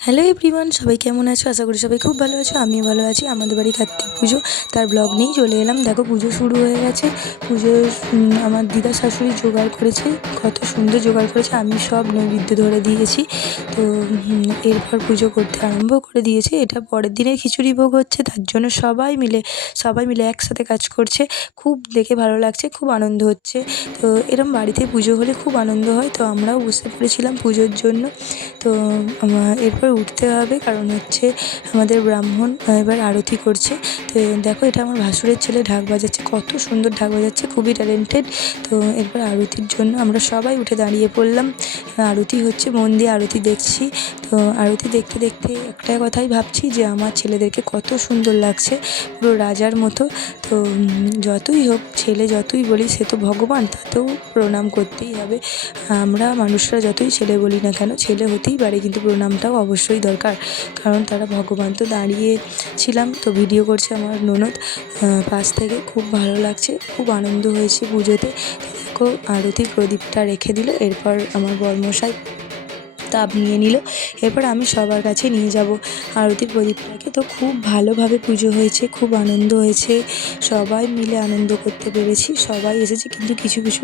Hello everyone, সবাই কেমন আছো? আশা করি সবাই খুব ভালো আছো। আমিও ভালো আছি। আমাদের বাড়ি কার্তিক পুজো, তার ব্লগ নিয়েই চলে এলাম। দেখো পুজো শুরু হয়ে গেছে। পুজোর আমার দিদা শাশুড়ি জোগাড় করেছে, কত সুন্দর জোগাড় করেছে। আমি সব নৈবেদ্য ধরে দিয়েছি। তো এরপর পুজো করতে আরম্ভ করে দিয়েছে। এটা পরের দিনের খিচুড়ি ভোগ হচ্ছে, তার জন্য সবাই মিলে একসাথে কাজ করছে। খুব দেখে ভালো লাগছে, খুব আনন্দ হচ্ছে। তো এরম বাড়িতে পুজো হলে খুব আনন্দ হয়। তো আমরাও বসে পড়েছিলাম পুজোর জন্য। তো এরপর উঠতে হবে, কারণ হচ্ছে আমাদের ব্রাহ্মণ এবার আরতি করছে। তো দেখো, এটা আমার ভাসুরের ছেলে ঢাক বাজাচ্ছে, কত সুন্দর ঢাক বাজাচ্ছে, খুবই ট্যালেন্টেড। তো এরপর আরতির জন্য আমরা সবাই উঠে দাঁড়িয়ে পড়লাম। আরতি হচ্ছে, মন দিয়ে আরতি দেখছি। তো আরতি দেখতে দেখতে একটা কথাই ভাবছি যে আমার ছেলেদেরকে কত সুন্দর লাগছে, পুরো রাজার মতো। তো যতই হোক, ছেলে যতই বলি সে তো ভগবান, তাতেও প্রণাম করতেই হবে। আমরা মানুষরা যতই ছেলে বলি না কেন, ছেলে হতেই পারে, কিন্তু প্রণামটাও অবশ্যই দরকার, কারণ তারা ভগবান। তো দাঁড়িয়েছিলাম, তো ভিডিও করছে আমার ননদ পাশ থেকে। খুব ভালো লাগছে, খুব আনন্দ হয়েছে পুজোতে। দেখো, আরতির প্রদীপটা রেখে দিল। এরপর আমার বরমশাই তাপ নিয়ে নিল। এরপর আমি সবার কাছে নিয়ে যাব আরতির প্রদীপটাকে। তো খুব ভালোভাবে পুজো হয়েছে, খুব আনন্দ হয়েছে, সবাই মিলে আনন্দ করতে পেরেছি। সবাই এসেছে, কিন্তু কিছু কিছু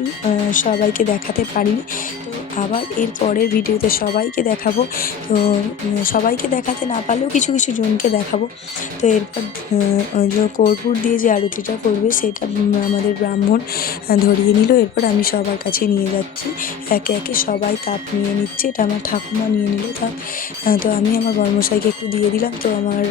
সবাইকে দেখাতে পারিনি। তো আবার এর পরের ভিডিওতে সবাইকে দেখাবো। তো সবাইকে দেখাতে না পারলেও কিছু কিছু জনকে দেখাবো। তো এরপর যে কর্পূর দিয়ে যে আরতিটা করবে, সেটা আমাদের ব্রাহ্মণ ধরিয়ে নিল। এরপর আমি সবার কাছে নিয়ে যাচ্ছি, একে একে সবাই তাপ নিয়ে নিচ্ছে। এটা আমার ঠাকুমা নিয়ে নিল তাপ। তো আমি আমার বরমশাইকে একটু দিয়ে দিলাম। তো আমার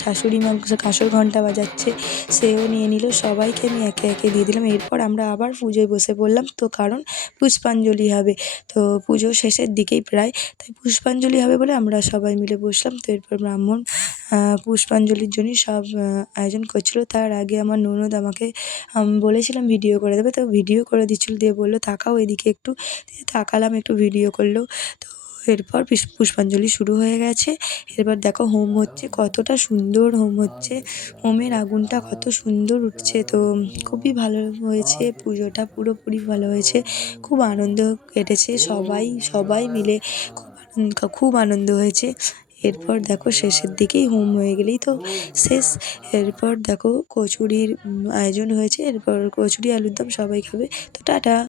শাশুড়ি মা কাঁসর ঘণ্টা বাজাচ্ছে, সেও নিয়ে নিল। সবাইকে আমি একে একে দিয়ে দিলাম। এরপর আমরা আবার পুজোয় বসে পড়লাম, তো কারণ পুষ্পাঞ্জলি হবে। তো পুজো শেষের দিকেই প্রায়, তাই পুষ্পাঞ্জলি হবে বলে আমরা সবাই মিলে বসলাম। তো এরপর ব্রাহ্মণ পুষ্পাঞ্জলির জন্যই সব আয়োজন করছিল। তার আগে আমার ননদ আমাকে বলেছিলাম ভিডিও করে দেবে, তো ভিডিও করে দিচ্ছিল, দিয়ে বললো তাকাও এদিকে একটু। দিয়ে তাকালাম, একটু ভিডিও করলো। তো এরপর পুষ্পাঞ্জলি শুরু হয়ে গেছে। এরপর দেখো হোম হচ্ছে, কতটা সুন্দর হোম হচ্ছে, হোমের আগুনটা কত সুন্দর উঠছে। তো খুবই ভালো হয়েছে পুজোটা, পুরোপুরি ভালো হয়েছে। খুব আনন্দ কেটেছে, সবাই সবাই মিলে খুব আনন্দ হয়েছে। এরপর দেখো শেষের দিকেই হোম হয়ে গেলেই তো শেষ। এরপর দেখো কচুরির আয়োজন হয়েছে। এরপর কচুরি আলুর দম সবাই খাবে। তো টাটা।